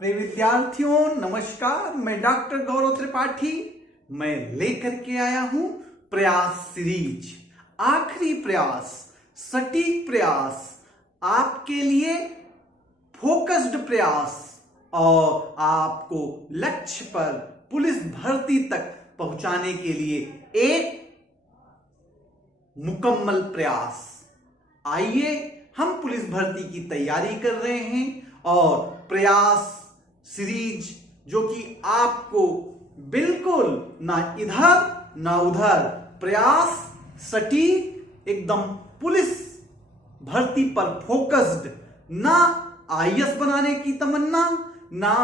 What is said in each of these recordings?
प्रिय विद्यार्थियों नमस्कार। मैं डॉक्टर गौरव त्रिपाठी मैं लेकर के आया हूं प्रयास सीरीज। आखिरी प्रयास, सटीक प्रयास, आपके लिए फोकस्ड प्रयास और आपको लक्ष्य पर पुलिस भर्ती तक पहुंचाने के लिए एक मुकम्मल प्रयास। आइए हम पुलिस भर्ती की तैयारी कर रहे हैं और प्रयास सीरीज जो कि आपको बिल्कुल ना इधर ना उधर, प्रयास सटीक, एकदम पुलिस भर्ती पर फोकस्ड, ना आईएएस बनाने की तमन्ना ना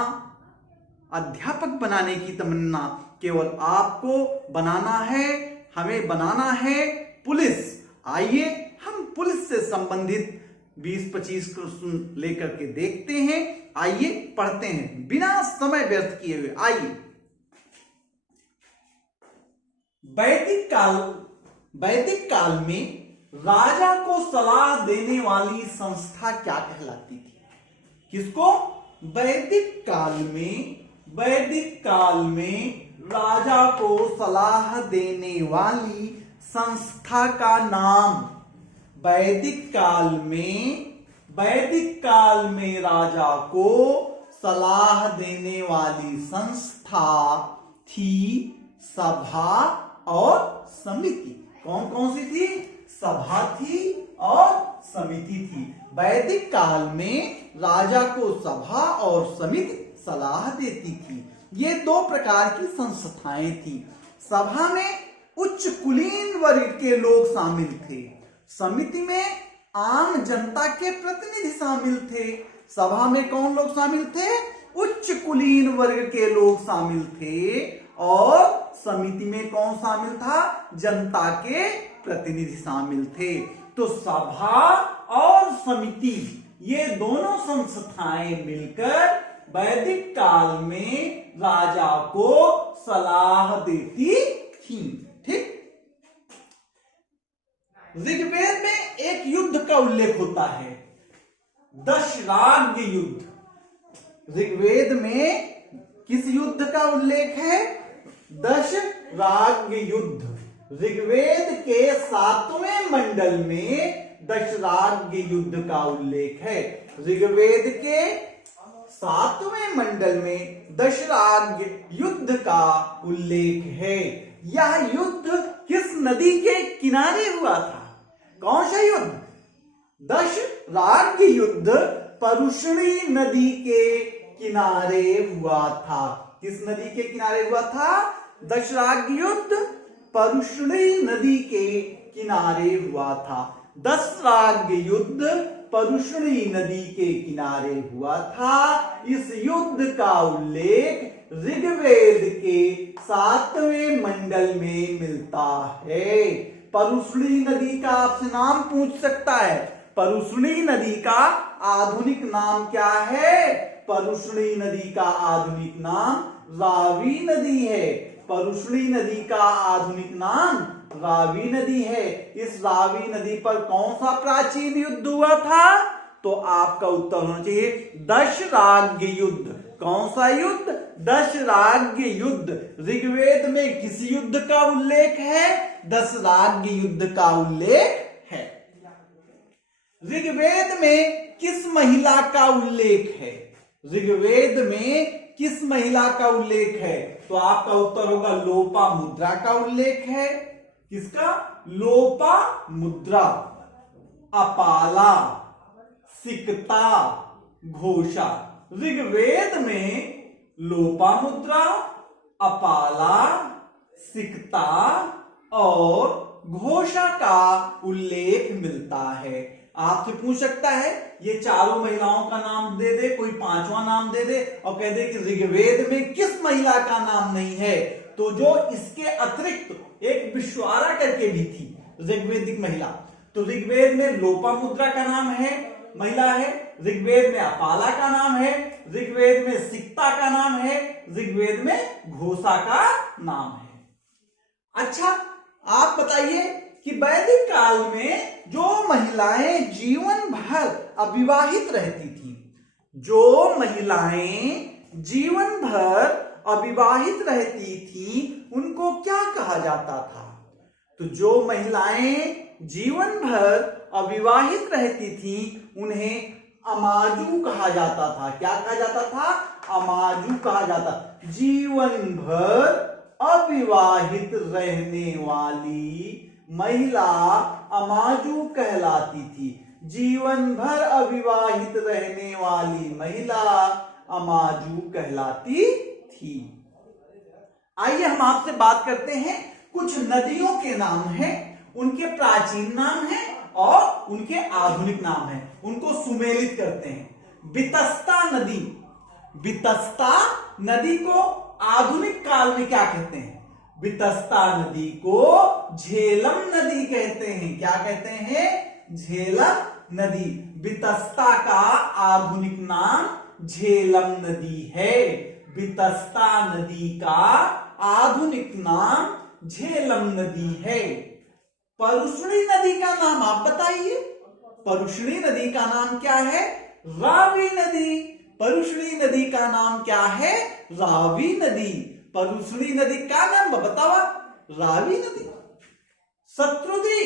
अध्यापक बनाने की तमन्ना, केवल आपको बनाना है, हमें बनाना है पुलिस। आइए हम पुलिस से संबंधित 20-25 क्वेश्चन लेकर के देखते हैं। आइए पढ़ते हैं बिना समय व्यर्थ किए हुए। आइए, वैदिक काल में राजा को सलाह देने वाली संस्था क्या कहलाती थी? किसको? वैदिक काल में राजा को सलाह देने वाली संस्था का नाम, वैदिक काल में राजा को सलाह देने वाली संस्था थी सभा और समिति। कौन कौन सी थी? सभा थी और समिति थी। वैदिक काल में राजा को सभा और समिति सलाह देती थी। ये दो प्रकार की संस्थाएं थी। सभा में उच्च कुलीन वर्ग के लोग शामिल थे, समिति में आम जनता के प्रतिनिधि शामिल थे। सभा में कौन लोग शामिल थे? उच्च कुलीन वर्ग के लोग शामिल थे और समिति में कौन शामिल था? जनता के प्रतिनिधि शामिल थे। तो सभा और समिति ये दोनों संस्थाएं मिलकर वैदिक काल में राजा को सलाह देती थी। ठीक। ऋग्वेद में एक युद्ध का उल्लेख होता है, दशराग्य युद्ध। ऋग्वेद में किस युद्ध का उल्लेख है? दशराग्य युद्ध। ऋग्वेद के 7वें मंडल में दशराग्य युद्ध का उल्लेख है। ऋग्वेद के 7वें मंडल में दशराग्य युद्ध का उल्लेख है। यह युद्ध किस नदी के किनारे हुआ था? कौन सा युद्ध? दशराग्य युद्ध परुष्णी नदी के किनारे हुआ था। किस नदी के किनारे हुआ था? दशराग्य युद्ध परुष्णी नदी के किनारे हुआ था। दशराग्य युद्ध परुष्णी नदी के किनारे हुआ था। इस युद्ध का उल्लेख ऋग्वेद के 7वें मंडल में मिलता है। परुष्णी नदी का आपसे नाम पूछ सकता है। परुष्णी नदी का आधुनिक नाम क्या है? परुष्णी नदी का आधुनिक नाम रावी नदी है। परुष्णी नदी का आधुनिक नाम रावी नदी है। इस रावी नदी पर कौन सा प्राचीन युद्ध हुआ था? तो आपका उत्तर होना चाहिए दशराग्य युद्ध। कौन सा युद्ध? दशराग्य युद्ध। ऋग्वेद में किस युद्ध का उल्लेख है? दशराग्य युद्ध का उल्लेख है। ऋग्वेद में किस महिला का उल्लेख है? ऋग्वेद में किस महिला का उल्लेख है? तो आपका उत्तर होगा लोपामुद्रा का उल्लेख है। किसका? लोपामुद्रा, अपाला, सिकता, घोषा। ऋग्वेद में लोपामुद्रा, अपाला, सिकता और घोषा का उल्लेख मिलता है। आपसे पूछ सकता है ये चारों महिलाओं का नाम दे दे, कोई पांचवा नाम दे दे और कह दे कि ऋग्वेद में किस महिला का नाम नहीं है। तो जो इसके अतिरिक्त एक विश्वारा करके भी थी ऋग्वेदिक महिला, तो ऋग्वेद में लोपामुद्रा का नाम है, महिला है। ऋग्वेद में अपाला का नाम है। ऋग्वेद में सिकता का नाम है। ऋग्वेद में घोषा का नाम है। अच्छा, आप बताइए कि वैदिक काल में जो महिलाएं जीवन भर अविवाहित रहती थी, जो महिलाएं जीवन भर अविवाहित रहती थी उनको क्या कहा जाता था? तो जो महिलाएं जीवन भर अविवाहित रहती थी उन्हें अमाजू कहा जाता था। क्या कहा जाता था? अमाजू कहा जाता। जीवन भर अविवाहित रहने वाली महिला अमाजू कहलाती थी। जीवन भर अविवाहित रहने वाली महिला अमाजू कहलाती थी। आइए हम आपसे बात करते हैं, कुछ नदियों के नाम हैं, उनके प्राचीन नाम हैं और उनके आधुनिक नाम हैं, उनको सुमेलित करते हैं। बितस्ता नदी, बितस्ता नदी को आधुनिक काल में क्या कहते हैं? बितस्ता नदी को झेलम नदी कहते हैं। क्या कहते हैं? झेलम नदी। बितस्ता का आधुनिक नाम झेलम नदी है। बितस्ता नदी का आधुनिक नाम झेलम नदी है। परुष्णी नदी का नाम आप बताइए। परुष्णी नदी का नाम क्या है? रावी नदी। परुष्णी नदी का नाम क्या है? रावी नदी। परुष्णी नदी का नाम बतावा, रावी नदी। शत्रुद्री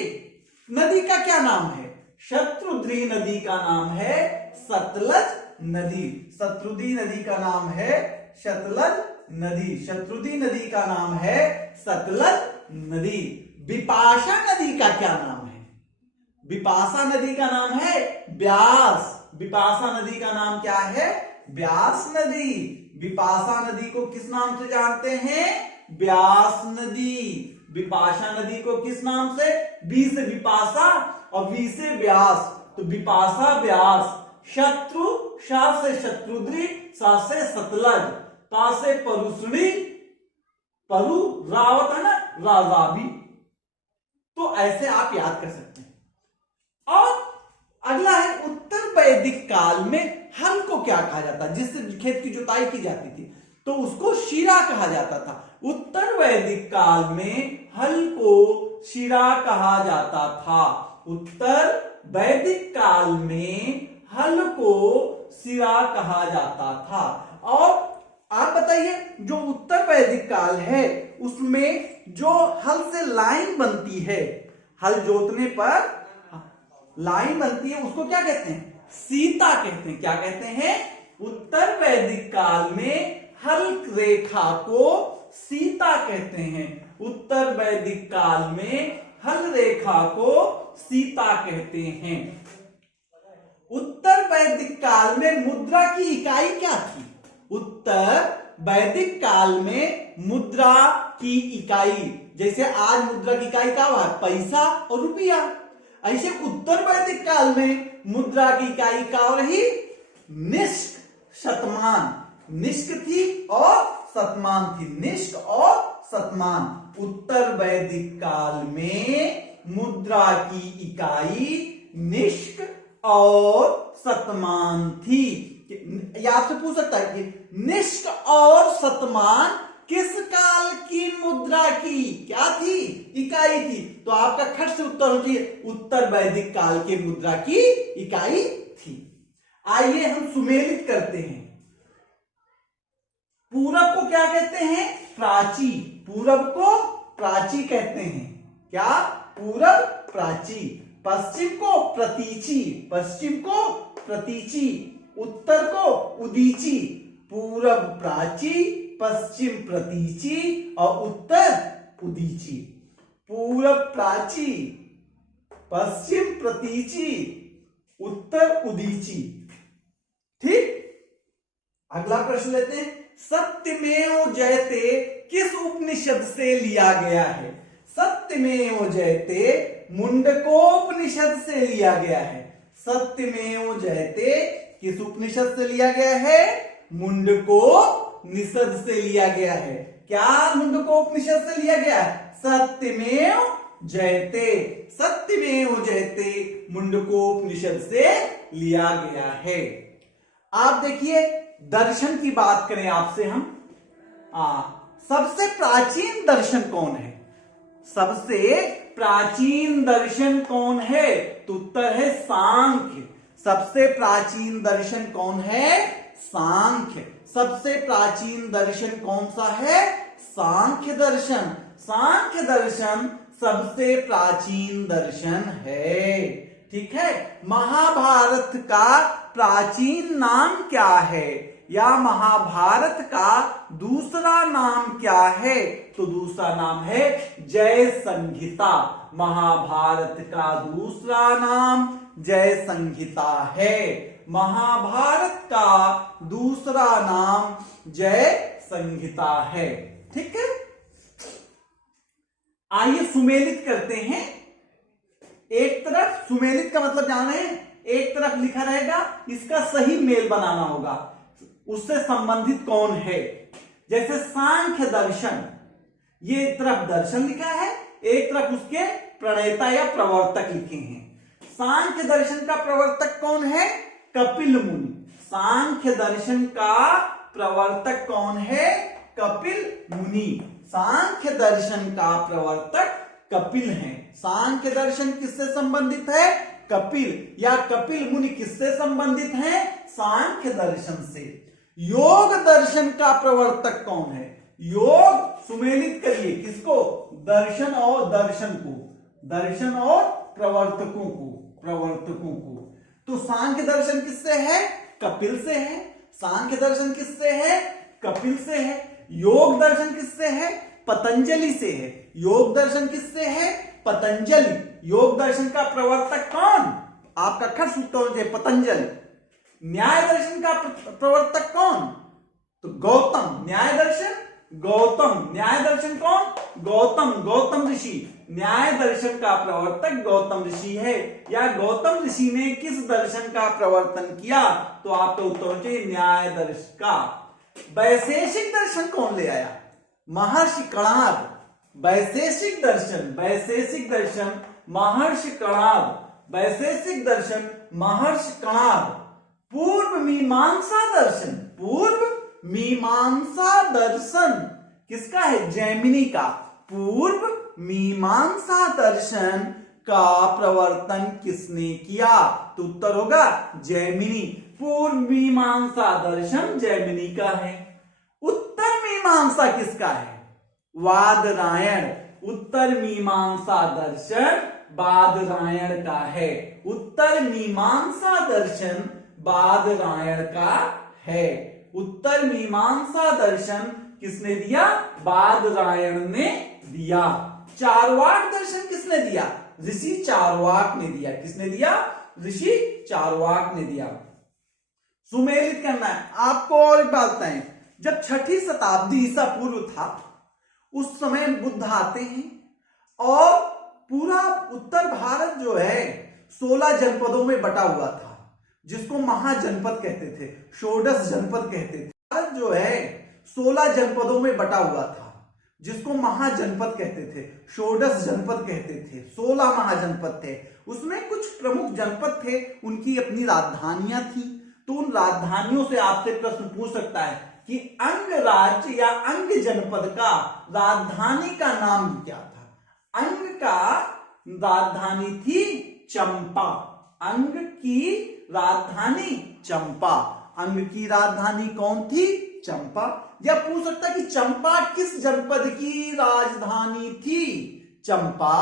नदी का क्या नाम है? शत्रुद्री नदी का नाम है सतलज नदी। शत्रुद्री नदी का नाम है सतलज नदी। शत्रुद्री नदी का नाम है सतलज नदी। बिपाशा नदी का क्या नाम है? बिपाशा नदी का नाम है ब्यास। बिपाशा नदी का नाम क्या है? ब्यास नदी। बिपाशा नदी को किस नाम से जानते हैं? ब्यास नदी। बिपाशा नदी को किस नाम से? बी से बिपाशा और वी से ब्यास, तो बिपाशा ब्यास। शत्रु, शा से शत्रुद्री, सा से सतलज, ता से परुष्णी, परु रावत है ना, राजाबी। तो ऐसे आप याद कर सकते हैं। और अगला है उत्तर वैदिक काल में हल को क्या कहा जाता है? जिससे खेत की जुताई की जाती थी तो उसको शिरा कहा जाता था। उत्तर वैदिक काल में हल को शिरा कहा जाता था। उत्तर वैदिक काल में हल को शिरा कहा जाता था। और आप बताइए, जो उत्तर वैदिक काल है उसमें जो हल से लाइन बनती है, हल जोतने पर लाइन बनती है, उसको क्या कहते हैं? सीता कहते हैं। क्या कहते हैं? उत्तर वैदिक काल में हल रेखा को सीता कहते हैं। उत्तर वैदिक काल में हल रेखा को सीता कहते हैं। उत्तर वैदिक काल में मुद्रा की इकाई क्या थी? उत्तर वैदिक काल में मुद्रा की इकाई, जैसे आज मुद्रा की इकाई क्या हुआ? पैसा और रुपया। ऐसे उत्तर वैदिक काल में मुद्रा की इकाई क्या हो रही? निष्क, शतमान। निष्क थी और शतमान थी। निष्क और शतमान। उत्तर वैदिक काल में मुद्रा की इकाई निष्क और शतमान थी। यह आपसे पूछ सकता है कि निष्क और शतमान किस काल की मुद्रा की क्या थी? इकाई थी। तो आपका खट से उत्तर हो चाहिए उत्तर वैदिक काल के मुद्रा की इकाई थी। आइए हम सुमेलित करते हैं। पूरब को क्या कहते हैं? प्राची। पूरब को प्राची कहते हैं। क्या? पूरब प्राची। पश्चिम को प्रतीची। पश्चिम को प्रतीची। उत्तर को उदीची। पूरब प्राची, पश्चिम प्रतीची और उत्तर उदीची। पूरब प्राची, पश्चिम प्रतीची, उत्तर उदीची। ठीक, अगला प्रश्न लेते हैं। सत्यमेव जयते किस उपनिषद से लिया गया है? सत्यमेव जयते मुंडकोपनिषद से लिया गया है। सत्यमेव जयते किस उपनिषद से लिया गया है? मुंडकोपनिषद से लिया गया है। क्या मुंडकोपनिषद से लिया गया है? सत्यमेव जयते। सत्यमेव जयते मुंडकोपनिषद से लिया गया है। आप देखिए, दर्शन की बात करें आपसे हम, सबसे प्राचीन दर्शन कौन है? सबसे प्राचीन दर्शन कौन है? तो उत्तर है सांख्य। सबसे प्राचीन दर्शन कौन है? सांख्य। सबसे प्राचीन दर्शन कौन सा है? सांख्य दर्शन। सांख्य दर्शन सबसे प्राचीन दर्शन है। ठीक है। महाभारत का प्राचीन नाम क्या है, या महाभारत का दूसरा नाम क्या है? तो दूसरा नाम है जय संहिता। महाभारत का दूसरा नाम जय संहिता है। महाभारत का दूसरा नाम जय संहिता है। ठीक है। आइए सुमेलित करते हैं। एक तरफ सुमेलित का मतलब जाने, एक तरफ लिखा रहेगा, इसका सही मेल बनाना होगा, उससे संबंधित कौन है। जैसे सांख्य दर्शन, ये एक तरफ दर्शन लिखा है, एक तरफ उसके प्रणेता या प्रवर्तक लिखे हैं। सांख्य दर्शन का प्रवर्तक कौन है? कपिल मुनि। सांख्य दर्शन का प्रवर्तक कौन है? कपिल मुनि। सांख्य दर्शन का प्रवर्तक कपिल हैं। सांख्य दर्शन किससे संबंधित है? कपिल, या कपिल मुनि किससे संबंधित हैं? सांख्य दर्शन से। योग दर्शन का प्रवर्तक कौन है? योग सुमेलित करिए किसको? दर्शन और दर्शन को, दर्शन और प्रवर्तकों को, प्रवर्तकों को। तो सांख्य दर्शन किससे है? कपिल से है। सांख्य दर्शन किससे है? कपिल से है। योग दर्शन किससे है? पतंजलि से है। योग दर्शन किससे है? पतंजलि। योग दर्शन का प्रवर्तक कौन? आपका खट सूत्र होना चाहिए, पतंजलि। न्याय दर्शन का प्रवर्तक कौन? तो गौतम। न्याय दर्शन गौतम। न्याय दर्शन कौन? गौतम, गौतम ऋषि। न्याय दर्शन का प्रवर्तक गौतम ऋषि है। या गौतम ऋषि ने किस दर्शन का प्रवर्तन किया? तो आपका उत्तर होना चाहिए न्याय दर्शन का। वैशेषिक दर्शन कौन ले आया? महर्षि कणाद। वैशेषिक दर्शन, वैशेषिक दर्शन महर्षि कणाद। वैशेषिक दर्शन महर्षि कणाद। पूर्व मीमांसा दर्शन, पूर्व मीमांसा दर्शन किसका है? जैमिनी का। पूर्व मीमांसा दर्शन का प्रवर्तन किसने किया? तो उत्तर होगा जैमिनी। पूर्व मीमांसा दर्शन जैमिनी का है। उत्तर मीमांसा किसका है? वादरायण। उत्तर मीमांसा दर्शन वादरायण का है। उत्तर मीमांसा दर्शन वादरायण का है। उत्तर मीमांसा दर्शन किसने दिया? वादरायण ने दिया। चार्वाक दर्शन किसने दिया? ऋषि चार्वाक ने दिया। किसने दिया? ऋषि चार्वाक ने दिया। सुमेलित करना है आपको। और एक बात बताएं, जब 6ठी शताब्दी ईसा पूर्व था, उस समय बुद्ध आते हैं और पूरा उत्तर भारत जो है 16 जनपदों में बटा हुआ था, जिसको महाजनपद कहते थे, षोडश जनपद कहते थे। भारत जो है 16 जनपदों में बटा हुआ था, जिसको महाजनपद कहते थे, षोडश जनपद कहते थे। 16 महाजनपद थे। उसमें कुछ प्रमुख जनपद थे, उनकी अपनी राजधानियां थी। तो उन राजधानियों से आपसे प्रश्न पूछ सकता है कि अंग राज्य या अंग जनपद का राजधानी का नाम क्या था? अंग का राजधानी थी चंपा। अंग की राजधानी चंपा। अंग की राजधानी कौन थी? चंपा। या पूछ सकता है कि चंपा किस जनपद की राजधानी थी? चंपा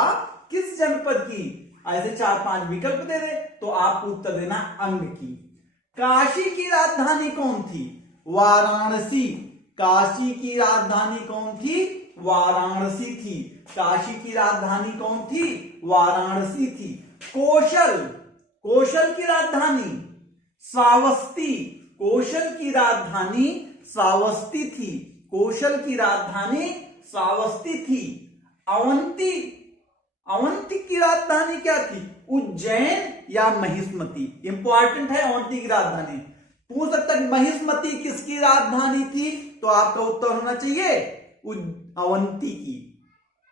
किस जनपद की? ऐसे 4-5 विकल्प दे दे तो आपको उत्तर देना अंग की। काशी की राजधानी कौन थी? वाराणसी। काशी की राजधानी कौन थी? वाराणसी थी। काशी की राजधानी कौन थी? वाराणसी थी। कौशल, कौशल की राजधानी श्रावस्ती। कौशल की राजधानी श्रावस्ती थी। कौशल की राजधानी श्रावस्ती थी। अवंती, अवंती की राजधानी क्या थी? उज्जैन या महिष्मती। इंपॉर्टेंट है अवंती की राजधानी। पूछ सकता है महिष्मती किसकी राजधानी थी? तो आपका उत्तर होना चाहिए अवंती की।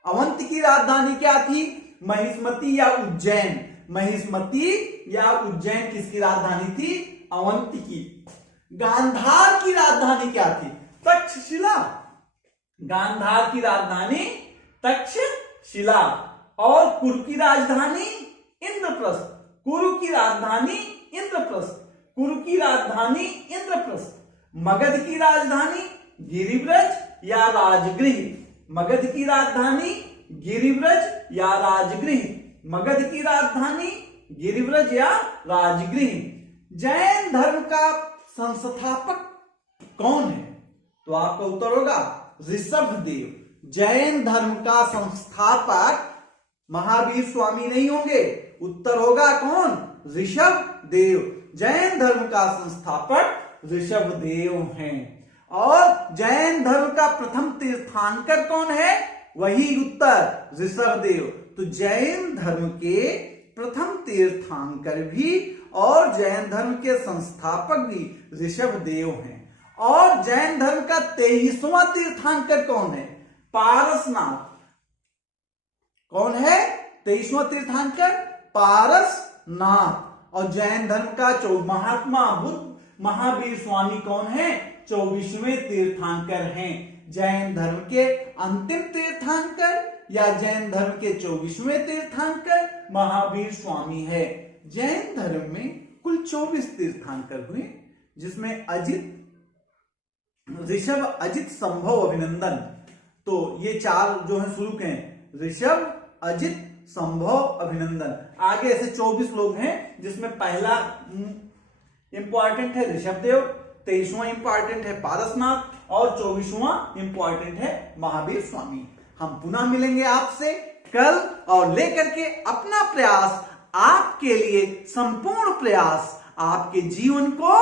अवंती की राजधानी क्या थी? महिष्मती या उज्जैन। महिष्मती या उज्जैन किसकी राजधानी थी? अवंती की। गांधार की राजधानी क्या थी? तक्षशिला। गांधार की राजधानी तक्षशिला। और कुरु की राजधानी इंद्रप्रस्थ। कुरु की राजधानी इंद्रप्रस्थ। कुरु की राजधानी इंद्रप्रस्थ। मगध की राजधानी गिरिव्रज या राजगृह। मगध की राजधानी गिरिव्रज या राजगृह। मगध की राजधानी गिरिव्रज या राजगृह। जैन धर्म का संस्थापक कौन है? तो आपका उत्तर होगा ऋषभदेव। जैन धर्म का संस्थापक महावीर स्वामी नहीं होंगे, उत्तर होगा कौन? ऋषभदेव। जैन धर्म का संस्थापक ऋषभदेव हैं। और जैन धर्म का प्रथम तीर्थंकर कौन है? वही उत्तर ऋषभदेव। तो जैन धर्म के प्रथम तीर्थंकर भी और जैन धर्म के संस्थापक भी ऋषभदेव हैं। और जैन धर्म का 23वां तीर्थंकर कौन है? पारसनाथ। कौन है 23वां तीर्थंकर? पारसनाथ। और जैन धर्म का महात्मा बुद्ध महावीर स्वामी कौन है? 24वें तीर्थंकर हैं। जैन धर्म के अंतिम तीर्थंकर या जैन धर्म के 24वें तीर्थंकर महावीर स्वामी है। जैन धर्म में कुल 24 तीर्थंकर हुए, जिसमें अजित, ऋषभ, अजित, संभव, अभिनंदन। तो ये चार जो है शुरू के हैं, ऋषभ, अजित, संभव, अभिनंदन। आगे ऐसे 24 लोग हैं, जिसमें पहला इंपॉर्टेंट है ऋषभदेव, 23वां इंपॉर्टेंट है पारसनाथ और 24वां इंपॉर्टेंट है महावीर स्वामी। हम पुनः मिलेंगे आपसे कल और लेकर के अपना प्रयास, आपके लिए संपूर्ण प्रयास, आपके जीवन को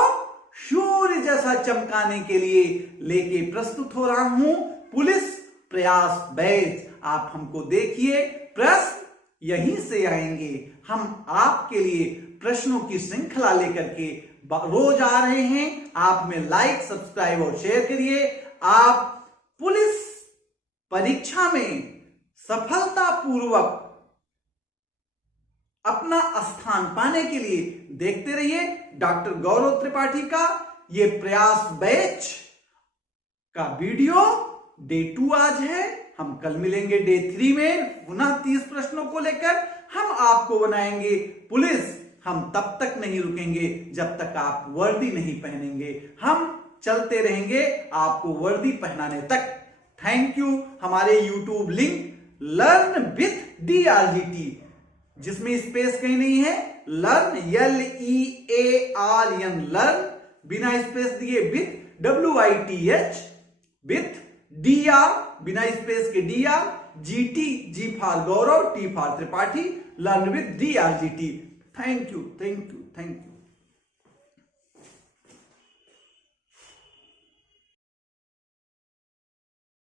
सूर्य जैसा चमकाने के लिए लेके प्रस्तुत हो रहा हूं। पुलिस प्रयास बैच। आप हमको देखिए, प्रश्न यहीं से आएंगे। हम आपके लिए प्रश्नों की श्रृंखला लेकर के रोज आ रहे हैं। आप में लाइक, सब्सक्राइब और शेयर करिए। आप पुलिस परीक्षा में सफलतापूर्वक अपना स्थान पाने के लिए देखते रहिए डॉक्टर गौरव त्रिपाठी का ये प्रयास बैच का वीडियो। डे 2 आज है, हम कल मिलेंगे डे 3 में पुनः 30 प्रश्नों को लेकर। हम आपको बनाएंगे पुलिस। हम तब तक नहीं रुकेंगे जब तक आप वर्दी नहीं पहनेंगे। हम चलते रहेंगे आपको वर्दी पहनाने तक। Thank you. हमारे YouTube link learn with DRGT, जिसमें स्पेस कहीं नहीं है, लर्न LEARN, लर्न बिना स्पेस दिए, विथ WITH, विथ DR बिना स्पेस के DR, GT, G for Gaurav, T for Tripathi, learn with DRGT। Thank you, thank you, thank you.